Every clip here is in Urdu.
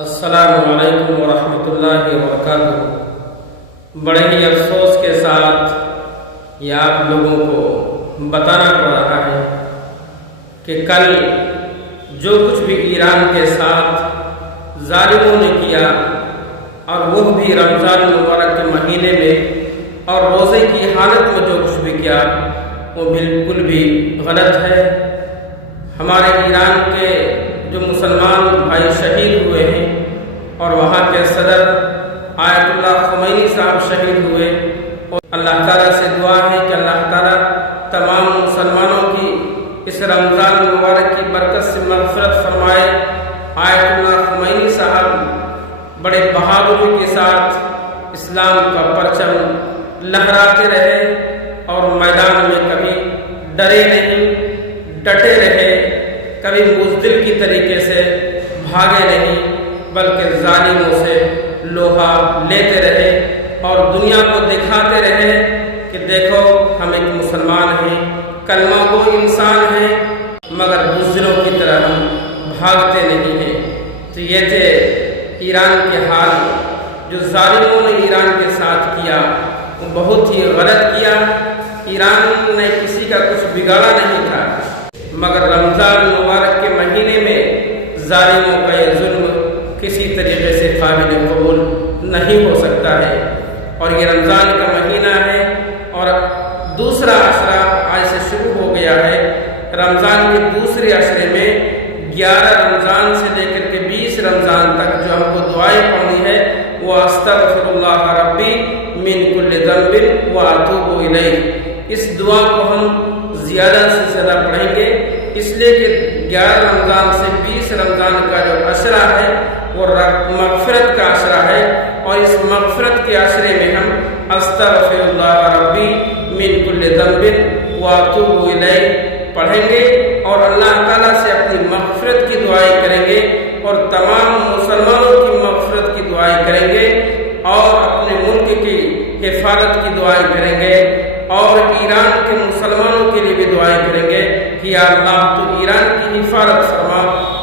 السلام علیکم ورحمۃ اللہ وبرکاتہ۔ بڑے ہی افسوس کے ساتھ یہ آپ لوگوں کو بتانا پڑ رہا ہے کہ کل جو کچھ بھی ایران کے ساتھ ظالموں نے کیا، اور وہ بھی رمضان مبارک کے مہینے میں اور روزے کی حالت میں جو کچھ بھی کیا، وہ بالکل بھی غلط ہے۔ ہمارے ایران کے جو مسلمان بھائی شہید ہوئے ہیں اور وہاں کے صدر آیت اللہ خمینی صاحب شہید ہوئے، اور اللہ تعالیٰ سے دعا ہے کہ اللہ تعالیٰ تمام مسلمانوں کی اس رمضان مبارک کی برکت سے مغفرت فرمائے۔ آیت اللہ خمینی صاحب بڑے بہادری کے ساتھ اسلام کا پرچم لہراتے رہے اور میدان میں کبھی ڈرے نہیں، ڈٹے رہے، کبھی بزدل کی طریقے سے بھاگے نہیں، بلکہ ظالموں سے لوہا لیتے رہے اور دنیا کو دکھاتے رہے کہ دیکھو ہم ایک مسلمان ہیں، کلمہ گو انسان ہیں، مگر بزدلوں کی طرح ہم بھاگتے نہیں ہیں۔ تو یہ تھے ایران کے حال۔ جو ظالموں نے ایران کے ساتھ کیا وہ بہت ہی غلط کیا۔ ایران نے کسی کا کچھ بگاڑا نہیں تھا، مگر رمضان مبارک کے مہینے میں ظالموں کا یہ ظلم کسی طریقے سے قابل قبول نہیں ہو سکتا ہے۔ اور یہ رمضان کا مہینہ ہے اور دوسرا عشرہ آج سے شروع ہو گیا ہے۔ رمضان کے دوسرے عشرے میں 11 رمضان سے لے کر کے 20 رمضان تک جو ہم کو دعائیں پڑھنی ہے وہ استغفر اللہ ربی من کل ذنب واتوب الیہ، اس دعا کو ہم زیادہ سے زیادہ پڑھیں گے، اس لیے کہ 11 رمضان سے 20 رمضان کا جو عشرہ ہے وہ مغفرت کا عشرہ ہے، اور اس مغفرت کے عشرے میں ہم استغفر اللہ ربی من کل ذنب واتوب الیہ پڑھیں گے اور اللہ تعالیٰ سے اپنی مغفرت کی دعائیں کریں گے اور تمام مسلمانوں کی مغفرت کی دعائیں کریں گے اور اپنے ملک کی حفاظت کی دعائیں کریں گے اور ایران کے مسلمانوں کے لیے بھی دعائیں کریں گے کہ یا اللہ تو ایران کی حفاظت فرما۔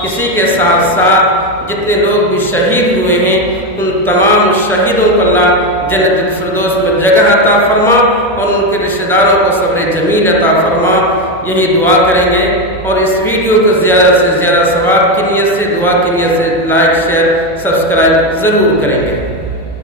اسی کے ساتھ ساتھ جتنے لوگ بھی شہید ہوئے ہیں ان تمام شہیدوں کو اللہ جنت الفردوس میں جگہ عطا فرما اور ان کے رشتہ داروں کو صبر جمیل عطا فرما۔ یہی دعا کریں گے اور اس ویڈیو کو زیادہ سے زیادہ ثواب کی نیت سے، دعا کی نیت سے لائک، شیئر، سبسکرائب ضرور کریں گے۔